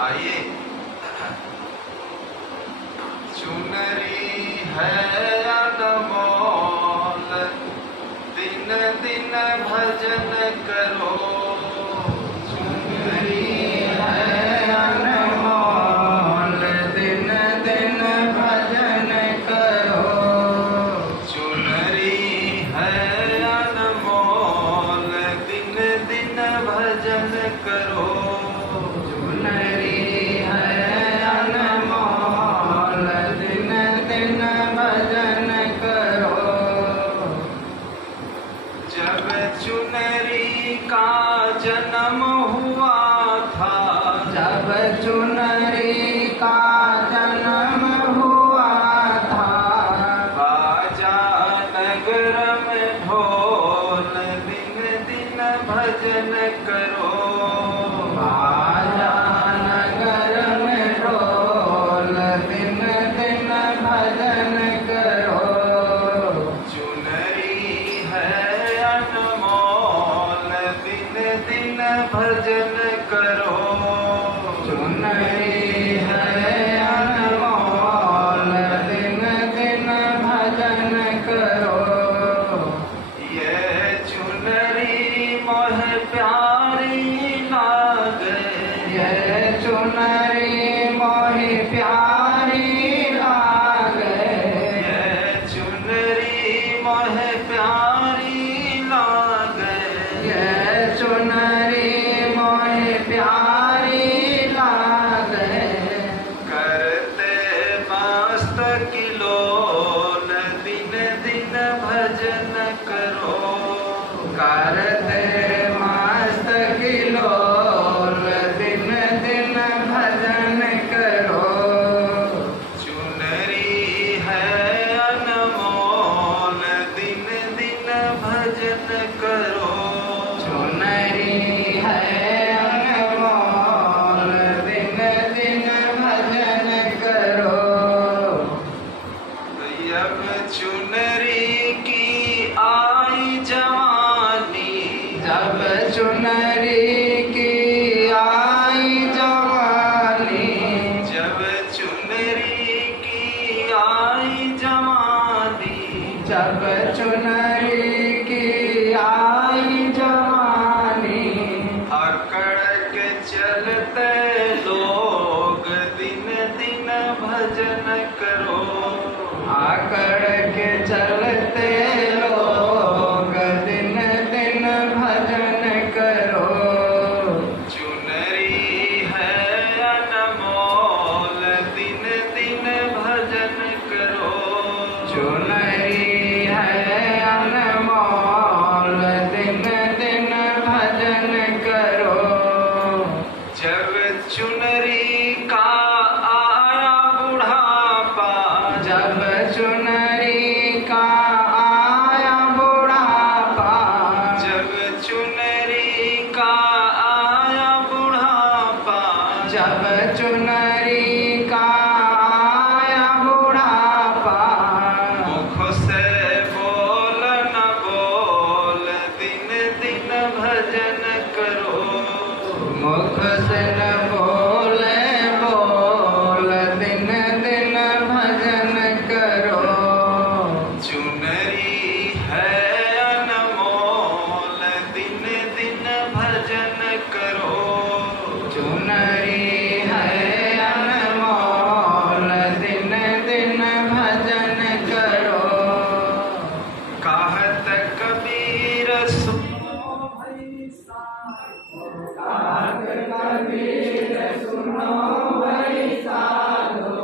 आइए। चुनरी है अनमोल, दिन दिन भजन करो। चुनरी है अनमोल, दिन दिन भजन करो। चुनरी है अनमोल, दिन दिन भजन करो। चुनरी है अनमोल, दिन दिन भजन करो। जब चुनरी का जन्म हुआ था, जब चुनरी का जन्म हुआ था, बाजा नगर में ढोल, दिन दिन भजन करो। बाजा नगर में ढोल, दिन दिन भजन करो। चुनरी है अनमोल, दिन दिन भजन करो। चुनरी है अनमोल, दिन दिन भजन करो। ये चुनरी मोह प्यारी लागे, ये चुनरी मोह प्यारी लागे। ये चुनरी मोह प्यारी लागे, ये चुनरी मोह प्यारी लागे। करते मस्त किलोल, दिन दिन भजन करो। करते मस्त किलोल, दिन दिन भजन करो। चुनरी है अनमोल, दिन दिन भजन करो। चुनरी है अनमोल, दिन दिन भजन करो। जब चुनरी की आई जवानी, जब चुनरी की आई जवानी, जब चुनरी की आई जवानी, जब चुनरी की आई जवानी। अकड़ के चलते लोग, दिन दिन भजन करो। आकड़ के चलते लोग, दिन दिन भजन करो। चुनरी है अनमोल, दिन दिन भजन करो। चुनरी है अनमोल, दिन दिन भजन करो। जब चुनरी का आया बुढ़ापा, जब चुनरी का आया बुढ़ापा, जब चुनरी का आया बुढ़ापा, जब चुनरी का आया बुढ़ापा। मुख से बोल न बोल, दिन दिन भजन करो। मुख से न बोले बोल, दिन दिन भजन करो। चुनरी है अनमोल, दिन दिन भजन करो। चुनरी है अनमोल, दिन दिन भजन करो। कहत कबीर सुनो भाई साधो, कहत कबीर सुनो भाई साधो।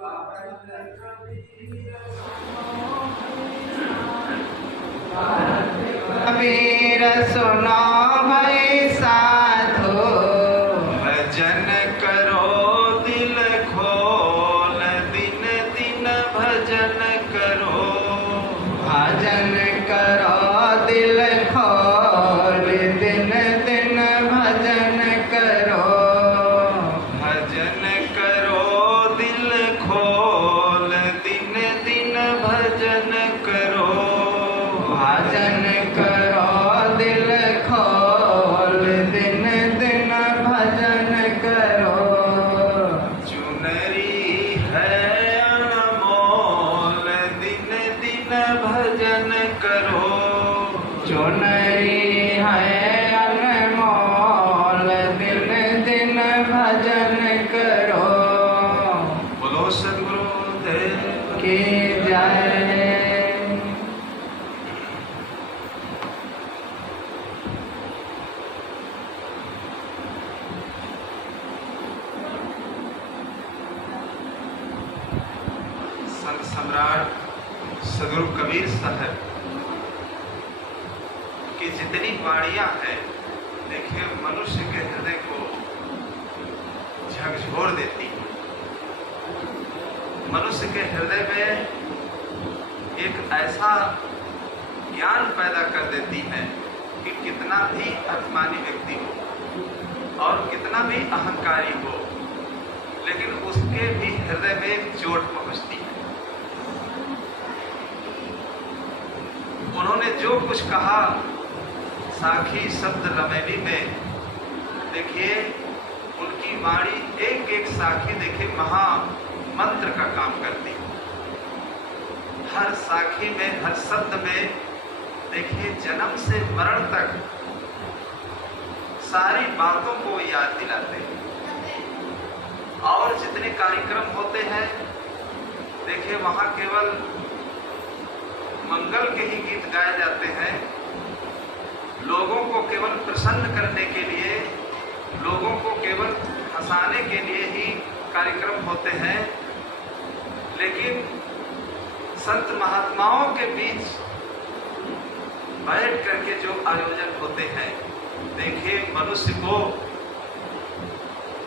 कहत कबीर कबीर सुनो भाई साधो। भजन करो दिल खोल, दिन दिन भजन करो। भजन करो दिल खोल, दिन दिन भजन करो। भजन करो दिल खोल, दिन दिन भजन करो। भजन करो दिल खोल, सम्राट सदगुरु कबीर साहब की जितनी वाणियां हैं, देखिए मनुष्य के हृदय को झकझोर देती है। मनुष्य के हृदय में एक ऐसा ज्ञान पैदा कर देती है कि कितना भी अभिमानी व्यक्ति हो और कितना भी अहंकारी हो, लेकिन उसके भी हृदय में एक चोट पहुंचती है। उन्होंने जो कुछ कहा साखी शब्द रमैली में, देखिए उनकी वाणी एक एक साखी देखिए महा मंत्र का काम करती है। हर साखी में, हर शब्द में देखिए जन्म से मरण तक सारी बातों को याद दिलाते हैं। और जितने कार्यक्रम होते हैं देखिए वहां केवल मंगल के ही गीत गाए जाते हैं। लोगों को केवल प्रसन्न करने के लिए, लोगों को केवल हंसाने के लिए ही कार्यक्रम होते हैं। लेकिन संत महात्माओं के बीच बैठ करके जो आयोजन होते हैं, देखिए मनुष्य को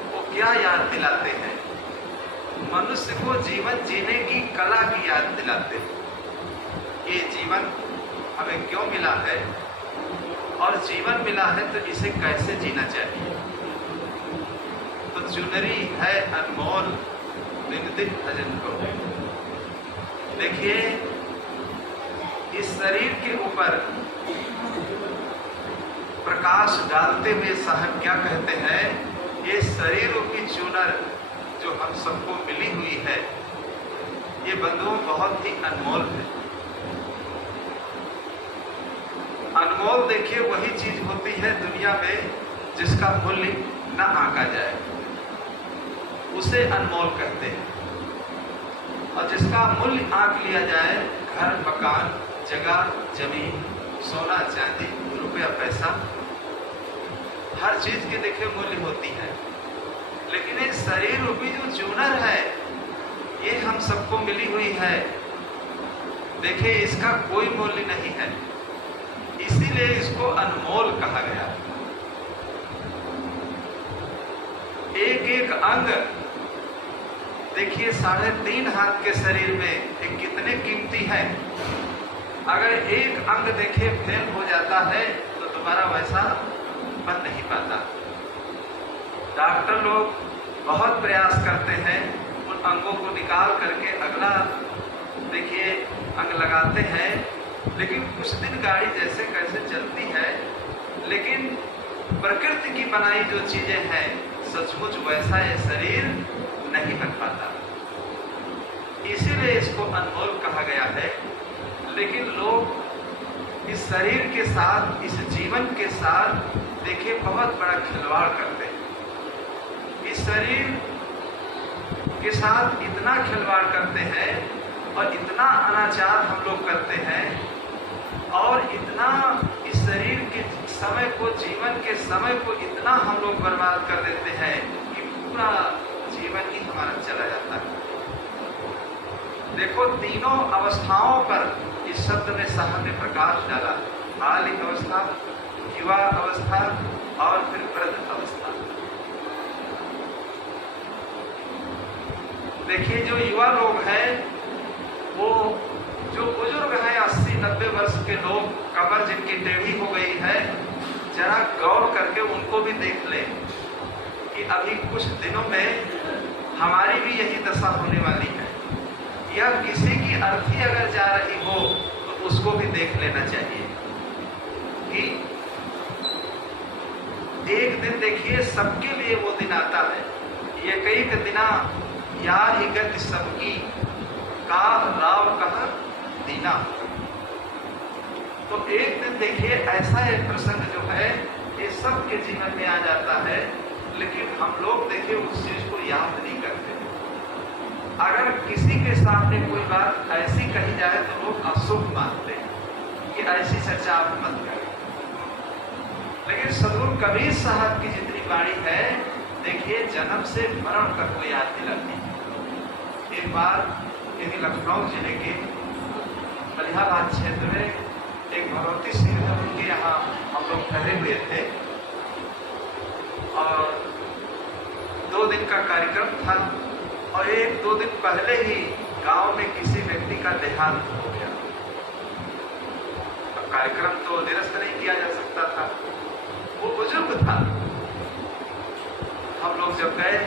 वो क्या याद दिलाते हैं, मनुष्य को जीवन जीने की कला की याद दिलाते हैं। ये जीवन हमें क्यों मिला है और जीवन मिला है तो इसे कैसे जीना चाहिए। तो चुनरी है अनमोल दिन दिन भजन को। देखिए इस शरीर के ऊपर प्रकाश डालते हुए साहब क्या कहते हैं, ये शरीरों की चुनर जो हम सबको मिली हुई है, ये बंधुओं बहुत ही अनमोल है। अनमोल देखिए वही चीज होती है दुनिया में जिसका मूल्य न आंका जाए, उसे अनमोल कहते हैं। और जिसका मूल्य आंक लिया जाए, घर मकान जगह जमीन सोना चांदी रुपया पैसा, हर चीज की देखिए मूल्य होती है। लेकिन ये शरीर रूपी जो चूनर है, ये हम सबको मिली हुई है, देखिए इसका कोई मूल्य नहीं है, इसीलिए इसको अनमोल कहा गया। एक एक अंग देखिए 3.5 हाथ के शरीर में एक कितने कीमती है। अगर एक अंग देखिए फेल हो जाता है तो दोबारा वैसा बन नहीं पाता। डॉक्टर लोग बहुत प्रयास करते हैं उन अंगों को निकाल करके अगला देखिए अंग लगाते हैं, लेकिन कुछ दिन गाड़ी जैसे कैसे चलती है, लेकिन प्रकृति की बनाई जो चीजें हैं सचमुच वैसा ये शरीर नहीं बन पाता। इसीलिए इसको अनमोल कहा गया है। लेकिन लोग इस शरीर के साथ, इस जीवन के साथ देखिए बहुत बड़ा खिलवाड़ करते हैं। इस शरीर के साथ इतना खिलवाड़ करते हैं और इतना अनाचार हम लोग करते हैं और इतना इस शरीर के समय को, जीवन के समय को इतना हम लोग बर्बाद कर देते हैं कि पूरा जीवन ही हमारा चला जाता है। देखो तीनों अवस्थाओं पर इस शब्द में साहब ने प्रकाश डाला, बालिक अवस्था, युवा अवस्था और फिर वृद्ध अवस्था। देखिए जो युवा लोग हैं, वो जो बुजुर्ग हैं 80-90 वर्ष के लोग, कमर जिनकी टेढ़ी हो गई है, जरा गौर करके उनको भी देख लें कि अभी कुछ दिनों में हमारी भी यही दशा होने वाली है, या किसी की अर्थी अगर जा रही हो तो उसको भी देख लेना चाहिए कि एक दिन देखिए सबके लिए वो दिन आता है। ये कई दिना या ही गति सबकी का राव कहा दीना। तो एक दिन देखिए ऐसा एक प्रसंग जो है ये सबके जीवन में आ जाता है, लेकिन हम लोग देखिए उस चीज को याद नहीं करते। अगर किसी के सामने कोई बात ऐसी कही जाए तो लोग अशुभ मानते हैं कि ऐसी चर्चा आप मत करें। लेकिन सदगुरु कबीर साहब की जितनी वाणी है, देखिए जन्म से मरण तक को याद दिलाती है। एक बार यदि लखनऊ जिले के मलिहाबाद क्षेत्र में एक भगवती सिंह है, उनके यहाँ हम लोग ठहरे हुए थे और 2 दिन का कार्यक्रम था और 1-2 दिन पहले ही गांव में किसी व्यक्ति का देहांत हो गया। अब कार्यक्रम तो निरस्त नहीं किया जा सकता था, वो बुजुर्ग था। हम लोग जब गए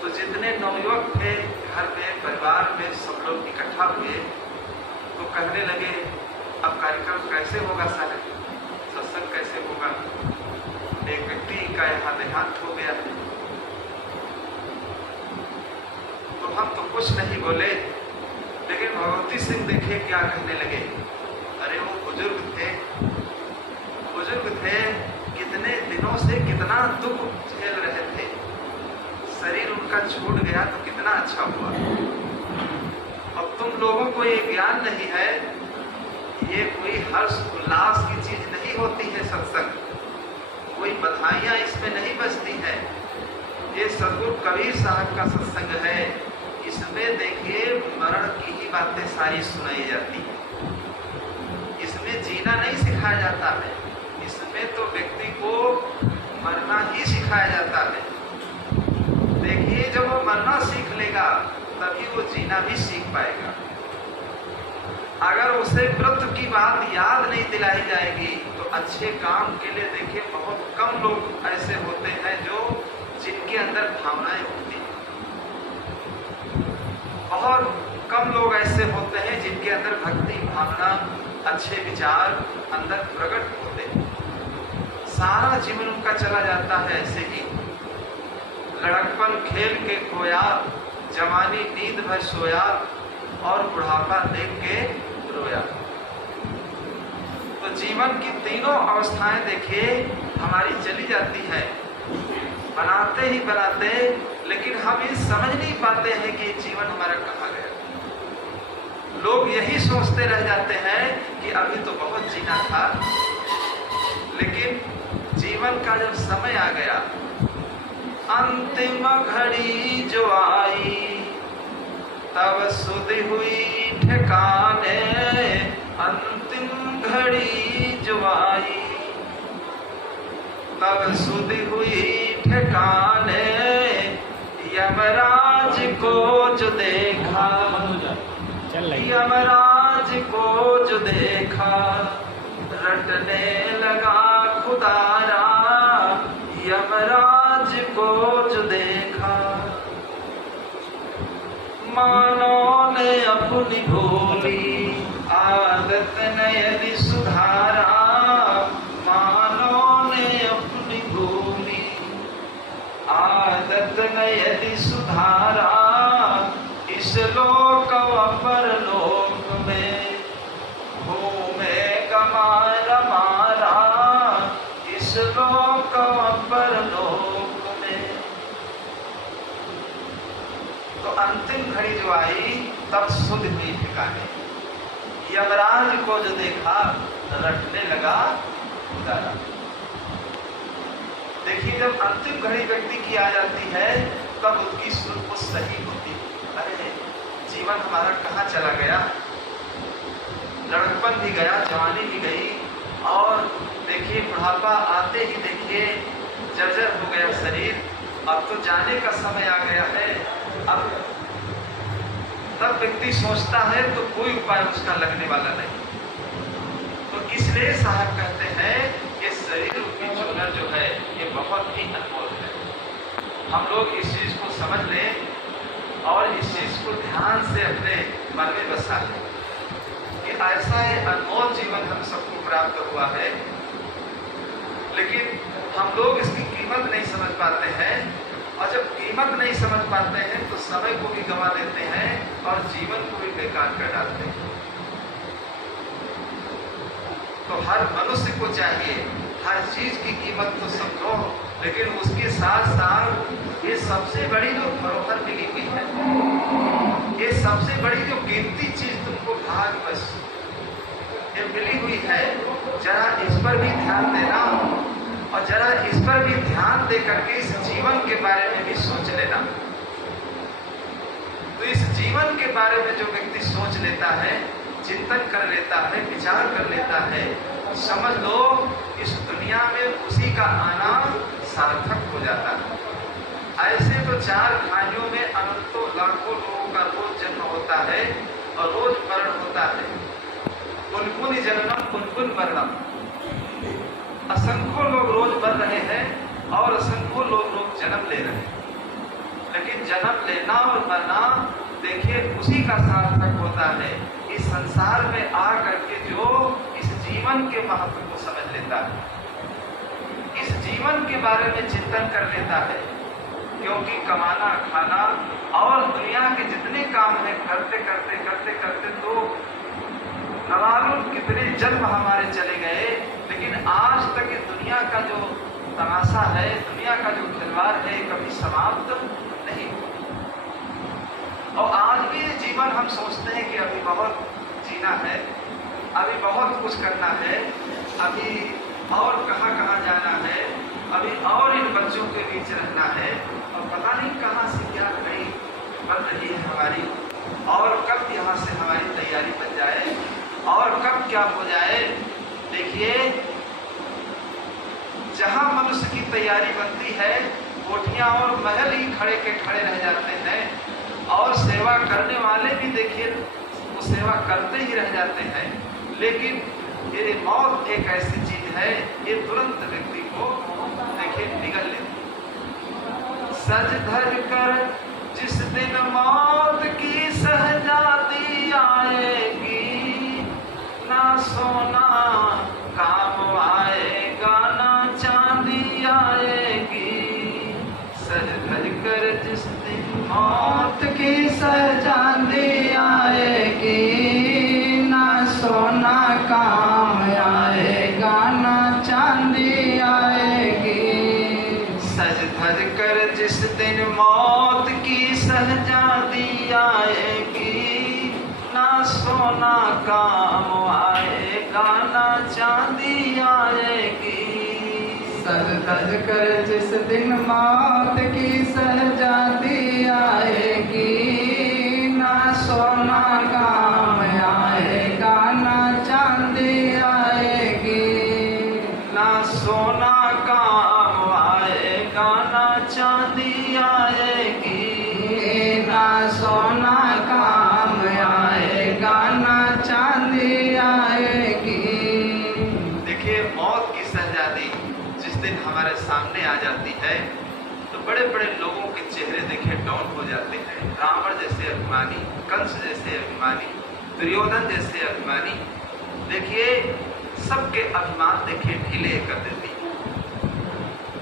तो जितने नवयुवक थे घर में, परिवार में, सब लोग इकट्ठा हुए तो कहने लगे अब कार्यक्रम कैसे होगा साहब, सत्संग कैसे होगा, एक व्यक्ति का यहाँ देहांत हो गया। तो हम तो कुछ नहीं बोले, लेकिन भगवती सिंह देखे क्या कहने लगे। अरे वो बुजुर्ग थे, कितने दिनों से कितना दुख झेल रहे थे, शरीर उनका छूट गया तो कितना अच्छा हुआ। अब तुम लोगों को ये ज्ञान नहीं है, ये कोई हर्ष उल्लास की चीज नहीं होती है सत्संग, कोई बधाइयां इसमें नहीं बजती है। ये सदगुरु कबीर साहब का सत्संग है, इसमें देखिए मरण की ही बातें सारी सुनाई जाती है, इसमें जीना नहीं सिखाया जाता है, इसमें तो व्यक्ति को मरना ही सिखाया जाता है। देखिए जब वो मरना सीख लेगा तभी वो जीना भी सीख पाएगा। अगर उसे मृत्यु की बात याद नहीं दिलाई जाएगी तो अच्छे काम के लिए देखिए बहुत कम लोग ऐसे होते हैं जो जिनके अंदर भावनाएं होती हैं, बहुत कम लोग ऐसे होते हैं जिनके अंदर भक्ति भावना, अच्छे विचार अंदर प्रकट होते हैं। सारा जीवन उनका चला जाता है ऐसे ही, लड़कपन खेल के खोया, जवानी नींद भर सोया और बुढ़ापा देख के रोया। तो जीवन की तीनों अवस्थाएं देखिए हमारी चली जाती है, बनाते ही बनाते, लेकिन हम ये समझ नहीं पाते हैं कि जीवन हमारा कहाँ गया। लोग यही सोचते रह जाते हैं कि अभी तो बहुत जीना था, लेकिन जीवन का जब समय आ गया, अंतिम घड़ी जो आई तब सुध हुई ठिकाने, अंतिम घड़ी जो आई तब सुध हुई ठिकाने, यमराज को जो देखा, यमराज को जो देखा, रटने लगा खुदारा, यमराज को जो देखा। मानव ने अपनी भोली आदत न यदि सुधारा, मानव ने अपनी भोली आदत न यदि सुधारा, इस लोक व परलोक में घूमेगा मारा मारा, इस लोक व परलोक में। तो अंतिम घड़ी जो आई तब सुध हुई ठिकाने, यमराज को जो देखा रटने लगा उदारा। देखिए जब अंतिम घड़ी व्यक्ति की आ जाती है तब उसकी सुध को सही होती है। अरे जीवन हमारा कहाँ चला गया, लड़कपन भी गया, जवानी भी गई, और देखिए बुढ़ापा आते ही देखिए जर्जर हो गया शरीर, अब तो जाने का समय आ गया है। अब तब व्यक्ति सोचता है तो कोई उपाय उसका लगने वाला नहीं। तो इसलिए साहब कहते हैं कि शरीर रूपी झोला जो है ये बहुत ही अनमोल है। हम लोग इस चीज को समझ लें और इस चीज को ध्यान से अपने मन में बसा लें कि ऐसा है अनमोल जीवन हम सबको प्राप्त हुआ है, लेकिन हम लोग इसकी कीमत नहीं समझ पाते हैं, और जब कीमत नहीं समझ पाते हैं तो समय को भी गंवा देते हैं और जीवन को भी बेकार कर डालते हैं। तो हर मनुष्य को चाहिए हर चीज की कीमत तो समझो, लेकिन उसके साथ साथ ये सबसे बड़ी जो धरोहर मिली हुई है, ये सबसे बड़ी जो कीमती चीज तुमको भाग्यवश ये मिली हुई है, जरा इस पर भी ध्यान देना और जरा इस पर भी ध्यान दे करके इस जीवन के बारे में भी सोच लेना। तो इस जीवन के बारे में जो व्यक्ति सोच लेता है, चिंतन कर लेता है, विचार कर लेता है, समझ लो इस दुनिया में उसी का आना सार्थक हो जाता है। ऐसे तो चार खानियों में अनंतों लाखों लोगों का रोज जन्म होता है और रोज मरण होता है। पुनपुन जन्मम पुनपुन मरणम, असंख्यों लोग रोज मर रहे हैं और असंख्यों लोग जन्म ले रहे हैं। लेकिन जन्म लेना और मरना देखिए उसी का सार्थक होता है। इस संसार में आ करके जो इस जीवन के महत्व को समझ लेता है, इस जीवन के बारे में चिंतन कर लेता है, क्योंकि कमाना खाना और दुनिया के जितने काम हैं करते करते करते करते तो न मालूम कितने जन्म हमारे चले गए, लेकिन आज तक इस दुनिया का जो तमाशा है, दुनिया का जो खिलवाड़ है, कभी समाप्त नहीं। और आज भी जीवन हम सोचते हैं कि अभी बहुत जीना है, अभी बहुत कुछ करना है, अभी और कहाँ कहाँ जाना है, अभी और इन बच्चों के बीच रहना है, और पता नहीं कहाँ से क्या कहीं बन रही है हमारी, और कब यहाँ से हमारी तैयारी बन जाए और कब क्या हो जाए। देखिए जहाँ मनुष्य की तैयारी बनती है, कोठियाँ और महल ही खड़े के खड़े रह जाते हैं, और सेवा करने वाले भी देखिए वो सेवा करते ही रह जाते हैं। लेकिन ये मौत एक ऐसी चीज है, ये तुरंत व्यक्ति को देखिए निगल लेती। सज धज कर जिस दिन मौत की सहजादी आएगी, ना सोना काम आएगा ना चांदी आएगी। सज धज कर जिस दिन मौत की सहजादी आएगी, ना सोना काम आएगा ना चांदी आएगी। सज धज कर जिस दिन मौत की सहजादी आएगी, ना सोना काम आएगा ना चांदी आएगी। सज धज कर जिस दिन मौत की सहजादी आएगी, ना सोना काम आएगा ना चांदी आएगी। ना सोना काम आएगा ना चांदी आएगी। ना सोना काम आएगा ना चांदी आएगी। देखिए मौत की सहजादी जिस दिन हमारे सामने आ जाती है तो बड़े बड़े लोगों के चेहरे देखिए डाउन हो जाते हैं। रावण जैसे अभिमानी, कंस जैसे अभिमानी, दुर्योधन जैसे अभिमानी, देखिए सबके अभिमान देखिए ढीले कर देती है।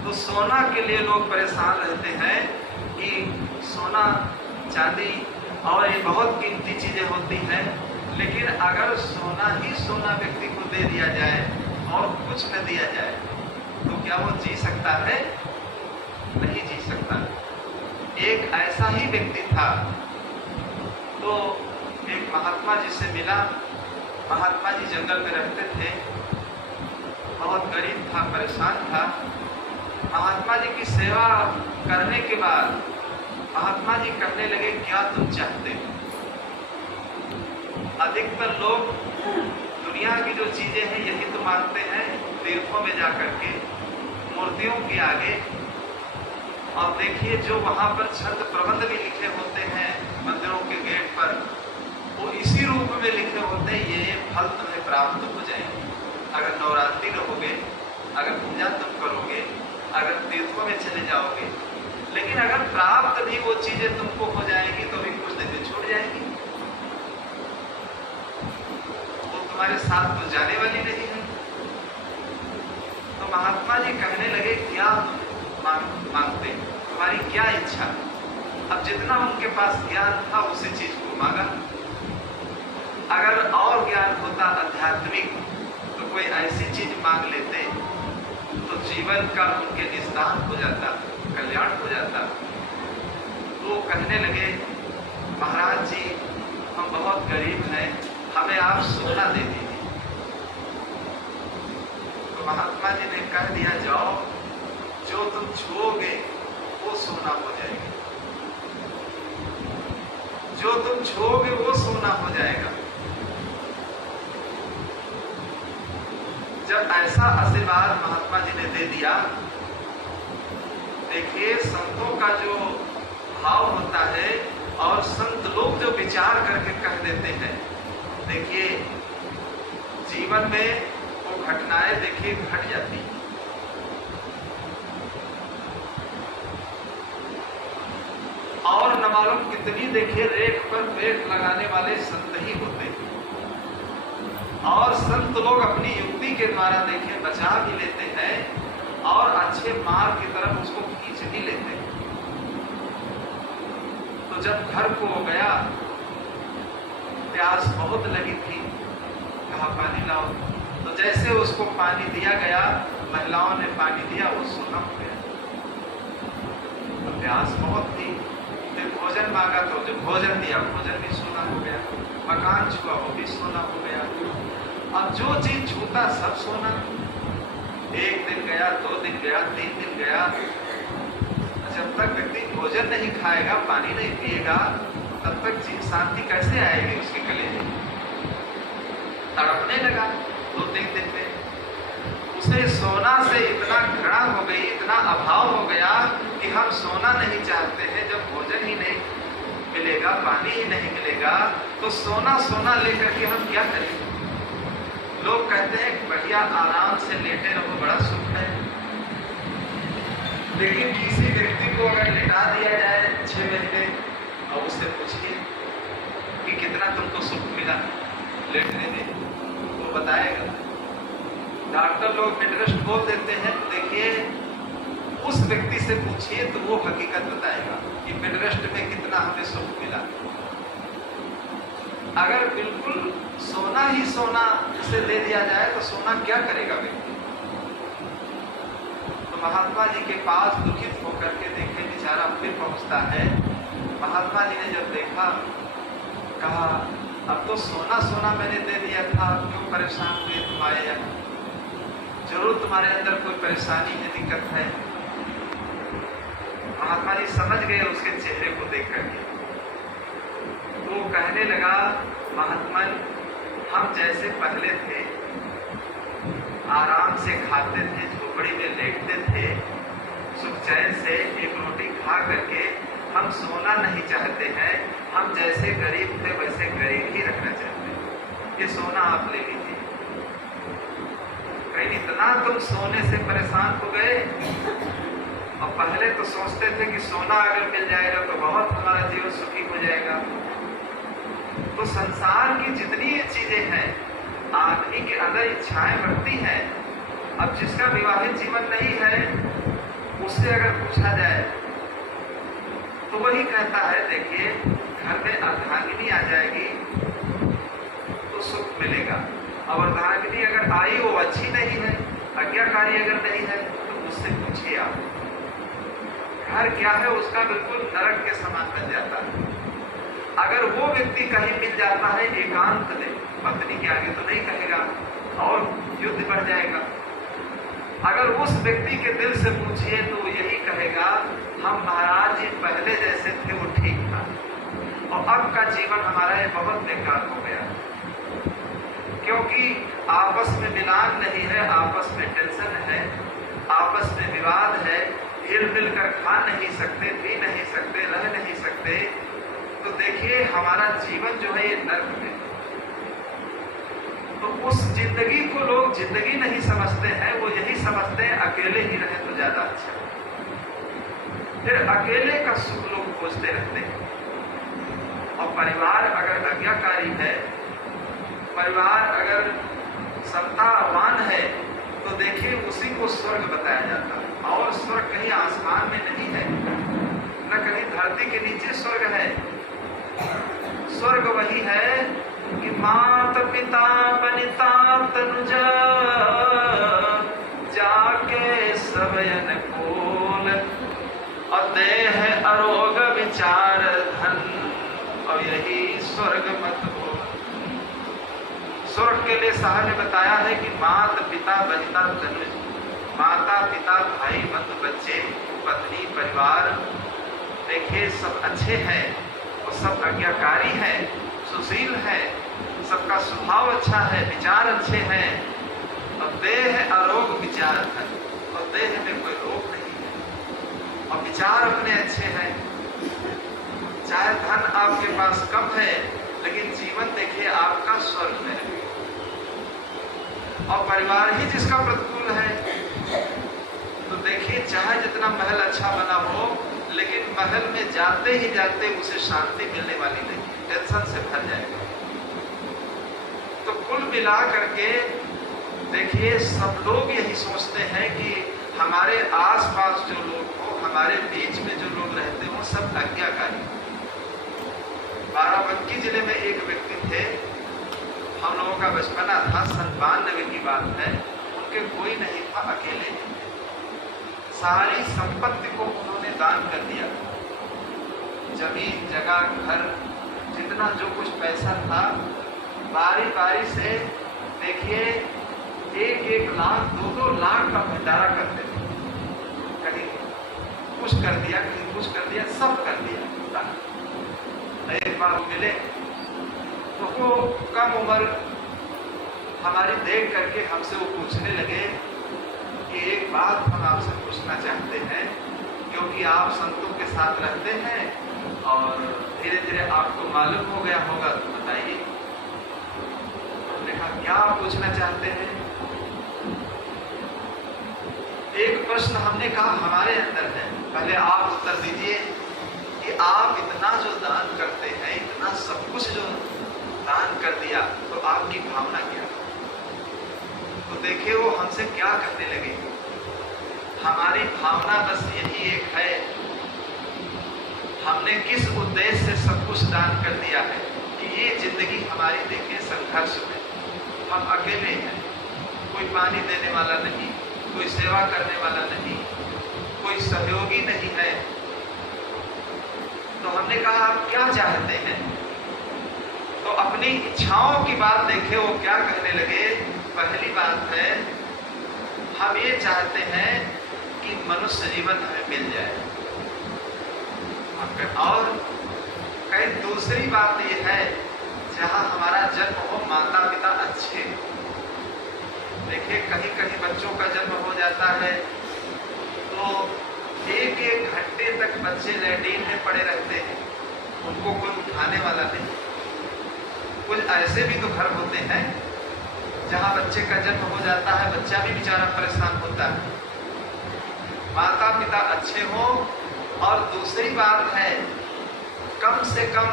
तो सोना के लिए लोग परेशान रहते हैं कि सोना चांदी और ये बहुत कीमती चीजें होती हैं, लेकिन अगर सोना ही सोना व्यक्ति को दे दिया जाए और कुछ न दिया जाए तो क्या वो जी सकता है? नहीं जी सकता। एक ऐसा ही व्यक्ति था, तो एक महात्मा जी से मिला। महात्मा जी जंगल में रहते थे, बहुत गरीब था, परेशान था। महात्मा जी की सेवा करने के बाद महात्मा जी कहने लगे क्या तुम चाहते हो? अधिकतर लोग दुनिया की जो चीजें हैं यही तो मांगते हैं, तीर्थों में जाकर के मूर्तियों के आगे। और देखिए जो वहां पर छंद प्रबंध भी लिखे होते हैं मंदिरों के गेट पर, वो इसी रूप में लिखे होते हैं ये फल तुम्हें प्राप्त हो जाएंगे अगर नवरात्रि रहोगे, अगर पूजा तुम करोगे, अगर तीर्थों में चले जाओगे। लेकिन अगर प्राप्त भी वो चीजें तुमको हो जाएंगी तो भी कुछ दिन में छूट जाएंगी, वो तुम्हारे साथ तो जाने वाली नहीं है। तो महात्मा जी कहने लगे क्या मांगते, तुम्हारी क्या इच्छा? अब जितना उनके पास ज्ञान था उसी चीज को मांगा। अगर और ज्ञान होता आध्यात्मिक तो कोई ऐसी चीज मांग लेते तो जीवन का उनके निस्तार हो जाता, कल्याण हो जाता। तो कहने लगे महाराज जी हम बहुत गरीब हैं, हमें आप सोना दे दीजिए। तो महात्मा जी ने कह दिया जाओ जो तुम छुओगे वो सोना हो जाएगा, जो तुम छुओगे वो सोना हो जाएगा। जब ऐसा आशीर्वाद महात्मा जी ने दे दिया, देखिए संतों का जो भाव होता है और संत लोग जो विचार करके कह देते हैं, देखिए जीवन में वो घटनाएं देखिए घट जाती हैं। और न मालूम कितनी देखिए रेख पर रेख लगाने वाले संत ही होते हैं, और संत लोग अपनी युक्ति के द्वारा देखिए बचा भी लेते हैं और अच्छे मार्ग की तरफ उसको खींच भी लेते हैं। तो जब घर को गया, प्यास बहुत लगी थी, कहा पानी लाओ। तो जैसे उसको पानी दिया गया, महिलाओं ने पानी दिया, वो सोना हो गया। तो प्यास बहुत थी, फिर भोजन मांगा तो जो भोजन दिया, भोजन भी सोना हो गया। मकान छुआ, वो भी सोना हो गया। अब जो चीज छूता सब सोना। एक दिन गया, 2 दिन गया, 3 दिन गया, जब तक व्यक्ति भोजन नहीं खाएगा, पानी नहीं पिएगा, तब तक शांति कैसे आएगी उसके गले में। तड़पने लगा 2-3 दिन में। उसे सोना से इतना घृणा हो गई, इतना अभाव हो गया कि हम सोना नहीं चाहते हैं। जब भोजन ही नहीं मिलेगा, पानी ही नहीं मिलेगा, तो सोना सोना लेकर के हम क्या करेंगे। लोग कहते हैं कि बढ़िया आराम से लेटे रहो, बड़ा सुख है। लेकिन किसी व्यक्ति को अगर लेटा दिया जाए 6 महीने और उससे पूछिए कि कितना तुमको सुख मिला लेटने में, वो बताएगा। डॉक्टर लोग बेड रेस्ट बोल देते हैं, देखिए उस व्यक्ति से पूछिए तो वो हकीकत बताएगा कि बेड रेस्ट में कितना हमें सुख मिला। अगर बिल्कुल सोना ही सोना उसे दे दिया जाए तो सोना क्या करेगा व्यक्ति। तो महात्मा जी के पास दुखित होकर के देखे, बेचारा फिर पहुंचता है। महात्मा जी ने जब देखा, कहा अब तो सोना सोना मैंने दे दिया था, क्यों परेशान हुए तुम आए यहाँ? जरूर तुम्हारे अंदर कोई परेशानी है, दिक्कत है। महात्मा जी समझ गए उसके चेहरे को देख करके। वो कहने लगा, महात्मा हम जैसे पहले थे, आराम से खाते थे, झोपड़ी में लेटते थे, सुख चैन से एक रोटी खा करके हम सोना नहीं चाहते हैं। हम जैसे गरीब थे वैसे गरीब ही रखना चाहते हैं। ये सोना आप ले लीजिए। कहीं इतना तुम सोने से परेशान हो गए, और पहले तो सोचते थे कि सोना अगर मिल जाएगा तो बहुत हमारा जीवन सुखी हो जाएगा। तो संसार की जितनी ये चीजें हैं, आदमी के अंदर इच्छाएं बढ़ती हैं। अब जिसका विवाहित जीवन नहीं है, उससे अगर पूछा जाए तो वही कहता है, देखिए घर में अर्धांगिनी आ जाएगी तो सुख मिलेगा। और अर्धांगिनी अगर आई वो अच्छी नहीं है, आज्ञाकारी अगर नहीं है, तो उससे पूछिए आप। घर क्या है उसका बिल्कुल नरक के समान बन जाता है। अगर वो व्यक्ति कहीं मिल जाता है एकांत में, पत्नी के आगे तो नहीं कहेगा और युद्ध बढ़ जाएगा। अगर उस व्यक्ति के दिल से पूछिए तो यही कहेगा, हम महाराज जी पहले जैसे थे वो ठीक था, और अब का जीवन हमारा ये बहुत बेकार हो गया, क्योंकि आपस में मिलान नहीं है, आपस में टेंशन है, आपस में विवाद है, हिल मिल कर खा नहीं सकते, पी नहीं सकते, रह नहीं सकते। तो देखिए हमारा जीवन जो है ये नर्क है। तो उस जिंदगी को लोग जिंदगी नहीं समझते हैं, वो यही समझते हैं अकेले ही रहे तो ज्यादा अच्छा। फिर अकेले का सुख लोग खोजते रहते हैं। और परिवार अगर आज्ञाकारी है, परिवार अगर संतावान है, तो देखिए उसी को स्वर्ग बताया जाता है। और स्वर्ग कहीं आसमान में नहीं है, न कहीं धरती के नीचे स्वर्ग है। स्वर्ग वही है कि माता पिता बनिता तनुजा, जाके सब अनुकूल, और देह अरोग विचार धन, और यही स्वर्ग मत हो। स्वर्ग के लिए साहब ने बताया है कि माता पिता बनिता तनुज, माता पिता भाई बंधु बच्चे पत्नी परिवार, देखिए सब अच्छे हैं, वो सब आज्ञाकारी है, सुशील है, सबका स्वभाव अच्छा है, विचार अच्छे हैं, और देह अरोग विचार है, और देह में कोई रोग नहीं है, और विचार अपने अच्छे हैं। चाहे धन आपके पास कम है, लेकिन जीवन देखिए आपका स्वर्ग में है, और परिवार ही जिसका प्रतिकूल है, तो देखिए चाहे जितना महल अच्छा बना हो, लेकिन महल में जाते ही जाते उसे शांति मिलने वाली नहीं, टेंशन से भर जाएगा। तो कुल मिला करके देखिए सब लोग यही सोचते हैं कि हमारे आसपास जो लोग हो, हमारे बीच में जो लोग रहते हो, सब आज्ञाकारी। बाराबंकी जिले में एक व्यक्ति थे, हम लोगों का बचपना था, 92 की बात है, उनके कोई नहीं था, अकेले सारी संपत्ति को उन्होंने दान कर दिया, जमीन जगह घर जितना जो कुछ पैसा था, बारी बारी से देखिए 1-1 लाख 2-2 लाख का भंडारा करते थे, कहीं कुछ कर दिया, कहीं कुछ कर दिया, सब कर दिया। एक बार मिले तो वो कम उम्र हमारी देख करके हमसे वो पूछने लगे कि एक बात हम आपसे पूछना चाहते हैं, क्योंकि आप संतों के साथ रहते हैं और धीरे धीरे आपको मालूम हो गया होगा, तो बताइए। हमने कहा क्या आप पूछना चाहते हैं? एक प्रश्न हमने कहा हमारे अंदर है, पहले आप उत्तर दीजिए कि आप इतना जो दान करते हैं, इतना सब कुछ जो दान कर दिया, तो आपकी भावना क्या है? तो देखिए वो हमसे क्या कहने लगे, हमारी भावना बस यही एक है, हमने किस उद्देश्य से सब कुछ दान कर दिया है कि ये जिंदगी हमारी देखिए संघर्ष में, हम अकेले हैं, कोई पानी देने वाला नहीं, कोई सेवा करने वाला नहीं, कोई सहयोगी नहीं है। तो हमने कहा आप क्या चाहते हैं? तो अपनी इच्छाओं की बात देखे वो क्या कहने लगे। पहली बात है, हम ये चाहते हैं कि मनुष्य जीवन हमें मिल जाए, और कई दूसरी बात ये है, जहाँ हमारा जन्म हो माता पिता अच्छे। देखिए कहीं कहीं बच्चों का जन्म हो जाता है तो 1-1 घंटे तक बच्चे लैट्रीन में पड़े रहते हैं, उनको कोई उठाने वाला नहीं। कुछ ऐसे भी तो घर होते हैं जहाँ बच्चे का जन्म हो जाता है, बच्चा भी बेचारा परेशान होता है। माता पिता अच्छे हों, और दूसरी बात है कम से कम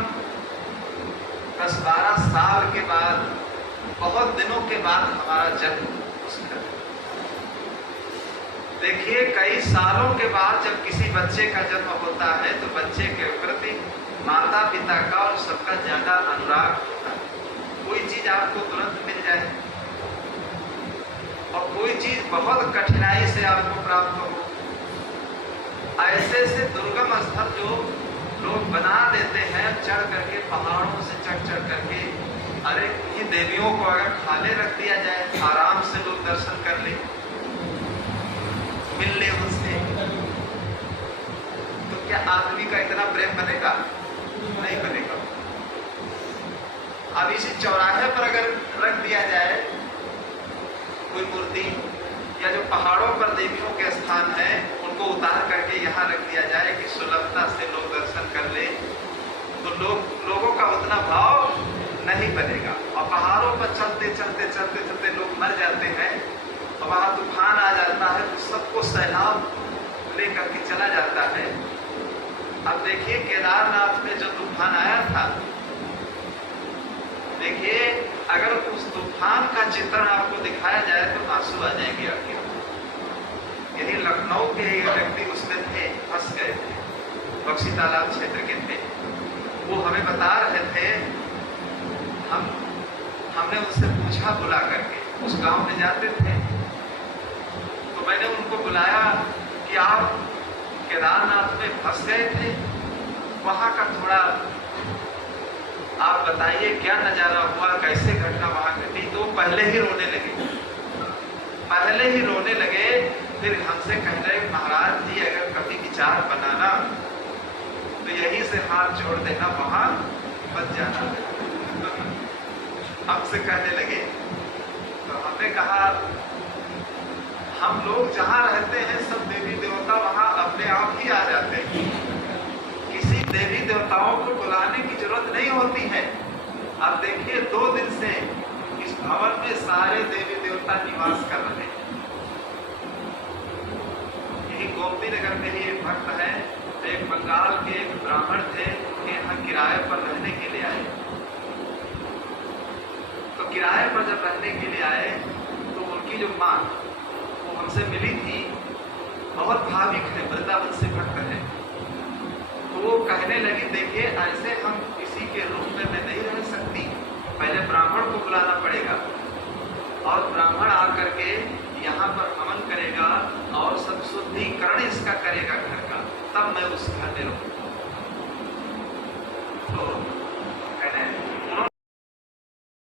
10-12 साल के बाद, बहुत दिनों के बाद हमारा जन्म उसका। देखिए कई सालों के बाद जब किसी बच्चे का जन्म होता है तो बच्चे के प्रति माता पिता का और सबका ज्यादा अनुराग होता है। कोई चीज आपको तुरंत मिल जाए और कोई चीज बहुत कठिनाई से आपको प्राप्त हो, ऐसे से दुर्गम स्थल जो लोग बना देते हैं, चढ़ करके पहाड़ों से चढ़ करके, अरे ये देवियों को अगर खाने रख दिया जाए, आराम से लोग दर्शन कर ले, मिल ले उनसे, तो क्या आदमी का इतना प्रेम बनेगा? नहीं बनेगा। अब इसी चौराहे पर अगर रख दिया जाए कोई मूर्ति, या जो पहाड़ों पर देवियों के स्थान है उनको उतार करके यहाँ रख दिया जाए कि सुलभता से लोग दर्शन कर ले, तो लोगों का उतना भाव नहीं बनेगा। और पहाड़ों पर चलते चलते लोग मर जाते हैं, और वहाँ तूफान आ जाता है तो सबको सैलाब लेकर के चला जाता है। अब देखिए केदारनाथ में जो तूफान आया था, देखिए अगर उस तूफान का चित्रण आपको दिखाया जाए तो आंसू आ जाएंगे आपके। यही लखनऊ के एक व्यक्ति उसमें थे, फंस गए थे, बक्सी तालाब क्षेत्र के थे। वो हमें बता रहे थे, हमने उनसे पूछा बुला करके, उस गांव में जाते थे तो मैंने उनको बुलाया कि आप केदारनाथ में फंस गए थे, वहां का थोड़ा आप बताइए क्या नजारा हुआ, कैसे घटना वहां घटी। तो पहले ही रोने लगे। फिर हमसे कह रहे महाराज जी अगर कभी विचार बनाना तो यहीं से हाथ छोड़ देना, वहां मत जाना। हमसे कहने लगे, तो हमने कहा हम लोग जहां रहते हैं सब देवी देवता वहां अपने आप ही आ जाते हैं, किसी देवी देवताओं को बुलाने की जरूरत नहीं होती है। अब देखिए 2 दिन से इस भवन में सारे देवी देवता निवास कर रहे हैं। यही गोमती नगर में ही एक भक्त है, एक बंगाल के एक ब्राह्मण थे, उनके यहाँ किराए पर रहने के लिए आए। तो किराए पर जब रहने के लिए आए तो उनकी जो माँ वो हमसे मिली थी, बहुत भाविक है, वृंदावन से भक्त है। तो वो कहने लगी, देखिए ऐसे हम किसी के रूप में मैं नहीं रह सकती, पहले ब्राह्मण को बुलाना पड़ेगा और ब्राह्मण आकर के यहाँ पर हवन करेगा और सब शुद्धिकरण इसका करेगा घर का, तब मैं उस घर में रहूंगा। तो